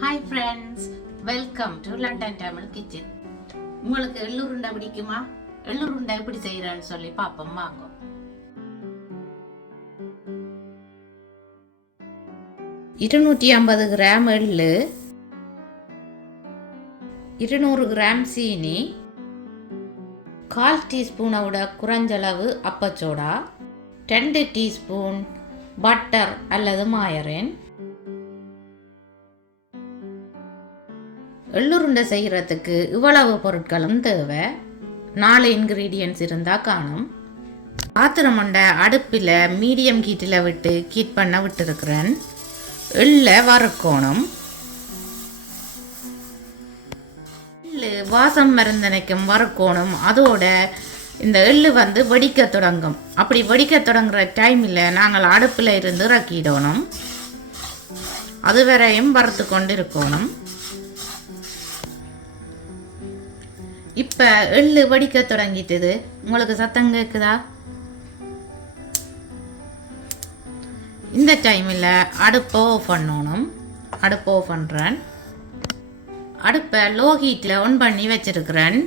Hi friends, welcome to London Tamil kitchen. உங்களுக்கு எள்ளுருண்டை பிடிக்குமா? எள்ளுருண்டை எப்படி செய்யறேன்னு சொல்லி பார்ப்போம் வாங்க. 250 கிராம் எள்ளு, 200 கிராம் சீனி, 1/4 டீஸ்பூனோட குறைஞ்சளவு அப்பச்சோடா, 2 டீஸ்பூன் பட்டர் அல்லது மாயரின். எள்ளுருண்டை செய்கிறதுக்கு இவ்வளவு பொருட்களும் தேவை. 4 இன்க்ரீடியன்ட்ஸ் இருந்தால் காணும். பாத்திரம் கொண்ட அடுப்பில் மீடியம் ஹீட்டில் விட்டு ஹீட் பண்ண விட்டுருக்கிறேன். எள்ளை வறுக்கணும். எள்ளு வாசம் மருந்தனைக்கும் வறுக்கணும். அதோட இந்த எள்ளு வெடிக்க தொடங்கும். அப்படி வெடிக்க தொடங்குற டைமில் நாங்கள் அடுப்பில் இருந்து இறக்கிடணும். அதுவரையும் வறுத்து கொண்டு இருக்கணும். இப்போ எள்ளு வெடிக்க தொடங்கிட்டது. உங்களுக்கு சத்தம் கேட்குதா? இந்த டைமில் அடுப்பை ஆஃப் பண்ணணும். அடுப்பை ஆஃப் பண்ணுறேன். அடுப்பை லோ ஹீட்டில் ஆன் பண்ணி வச்சிருக்கிறேன்.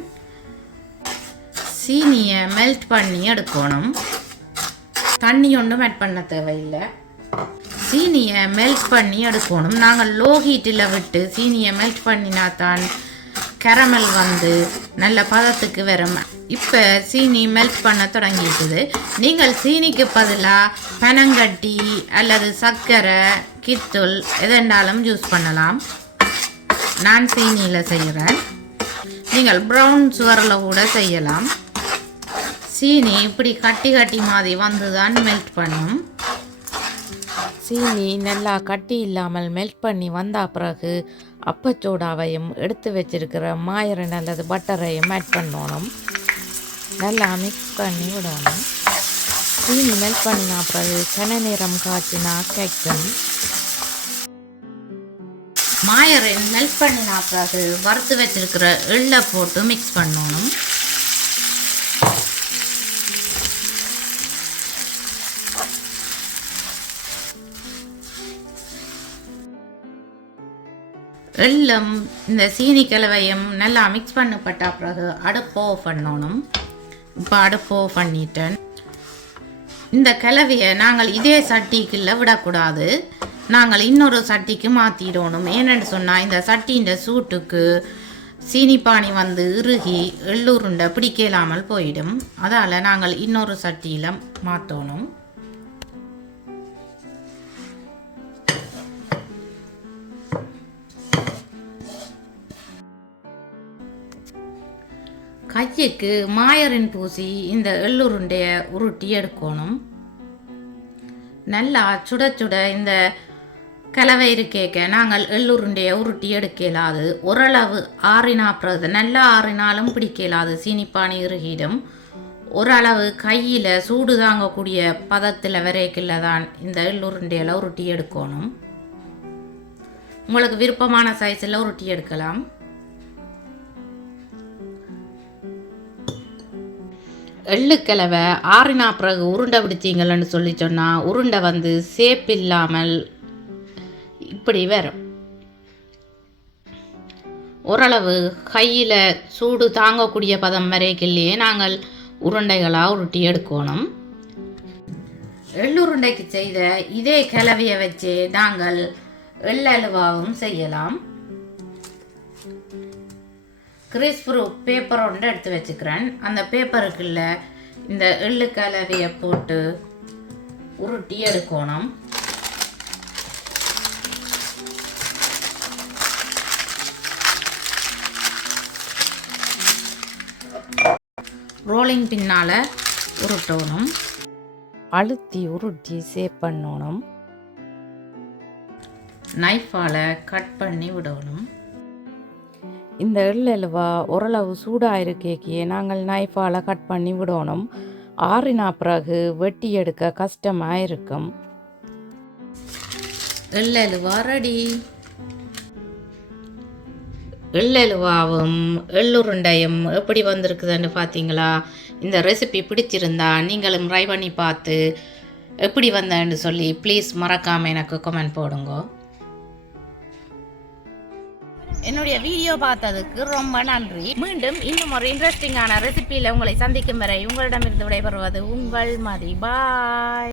சீனியை மெல்ட் பண்ணி எடுக்கணும். தண்ணி ஒன்றும் ஆட் பண்ண தேவையில்லை. சீனியை மெல்ட் பண்ணி எடுக்கணும். நாங்கள் லோ ஹீட்டில் விட்டு சீனியை மெல்ட் பண்ணினா தான் கேரமல் நல்ல பதத்துக்கு வரும். இப்போ சீனி மெல்ட் பண்ண தொடங்கிட்டுது. நீங்கள் சீனிக்கு பதிலாக பனங்கட்டி அல்லது சர்க்கரை, கித்தூள் எதெண்டாலும் யூஸ் பண்ணலாம். நான் சீனியில் செய்கிறேன். நீங்கள் ப்ரௌன் சுகரில் கூட செய்யலாம். சீனி இப்படி கட்டி கட்டி மாதிரி தான் மெல்ட் பண்ணும். சீனி நல்லா கட்டி இல்லாமல் மெல்ட் பண்ணி வந்த பிறகு அப்பச்சோடாவையும் எடுத்து வச்சிருக்கிற மாயரின் அல்லது பட்டரையும் ஆட் பண்ணணும். நல்லா மிக்ஸ் பண்ணி விடணும். சீனி மெல்ட் பண்ணினா பிறகு கன நேரம் காய்ச்சினா கேட்கும். மாயரின் மெல்ட் பண்ணினா பிறகு வறுத்து வச்சிருக்கிற எள்ளை போட்டு மிக்ஸ் பண்ணணும். எள்ளும் இந்த சீனி கலவையும் நல்லா மிக்ஸ் பண்ணப்பட்ட பிறகு அடுப்பை ஆஃப் பண்ணணும். இப்போ அடுப்பை ஆஃப் பண்ணிட்டேன். இந்த கலவையை நாங்கள் இதே சட்டிக்குள்ளே விடக்கூடாது. நாங்கள் இன்னொரு சட்டிக்கு மாற்றிடணும். ஏன்னு சொன்னால் இந்த சட்டியின் சூட்டுக்கு சீனி பானி இறுகி எள்ளுருண்டை பிடிக்கலாமல் போயிடும். அதால் நாங்கள் இன்னொரு சட்டியில் மாற்றணும். கைக்கு மாயரின் பூசி இந்த எள்ளுருண்டையை உருட்டி எடுக்கணும். நல்லா சுட சுட இந்த கலவை இருக்கேக்க நாங்கள் எள்ளுருண்டையை உருட்டி எடுக்கலாது. ஓரளவு ஆறினா பிறகு நல்லா ஆறினாலும் பிடிக்கலாது. சீனிப்பானி இறுகிடும். ஓரளவு கையில் சூடு தாங்கக்கூடிய பதத்தில் வரைக்கில் தான் இந்த எள்ளுருண்டையில் உருட்டி எடுக்கணும். உங்களுக்கு விருப்பமான சைஸில் உருட்டி எடுக்கலாம். எள்ளுக்கிழவை ஆறினா பிறகு உருண்டை பிடிச்சிங்கன்னு சொல்லி சொன்னால் உருண்டை சேப் இல்லாமல் இப்படி வரும். ஓரளவு கையில் சூடு தாங்கக்கூடிய பதம் வரைக்கிலேயே நாங்கள் உருண்டைகளாக உருட்டி எடுக்கணும். எள்ளுருண்டைக்கு செய்த இதே கிளவியை வச்சு நாங்கள் எள்ளலுவாவும் செய்யலாம். கிரீஸ் ப்ரூஃப் பேப்பர் ஒன்று எடுத்து வச்சுக்கிறேன். அந்த பேப்பருக்குள்ள இந்த எள்ளு கலவையை போட்டு உருட்டி எடுக்கணும். ரோலிங் பின்னால் உருட்டணும். அழுத்தி உருட்டி சேவ் பண்ணணும். நைஃபால் கட் பண்ணி விடணும். இந்த எள்ளலுவா ஓரளவு சூடாக இருக்கேக்கியே நாங்கள் நைஃபால் கட் பண்ணி விடணும். ஆறினா பிறகு வெட்டி எடுக்க கஷ்டமாக இருக்கும். எள்ளலுவா ரெடி. எள்ளலுவாவும் எள்ளுருண்டையும் எப்படி வந்திருக்குதுன்னு பார்த்தீங்களா? இந்த ரெசிபி பிடிச்சிருந்தா நீங்களும் ட்ரை பண்ணி பார்த்து எப்படி வந்தேன்னு சொல்லி ப்ளீஸ் மறக்காமல் எனக்கு கமெண்ட் போடுங்க. என்னுடைய வீடியோ பார்த்ததுக்கு ரொம்ப நன்றி. மீண்டும் இன்னும் ஒரு இன்ட்ரெஸ்டிங்கான ரெசிபியில் உங்களை சந்திக்கும் வரை உங்களிடமிருந்து விடைபெறுவது உங்கள் மதி. பாய்.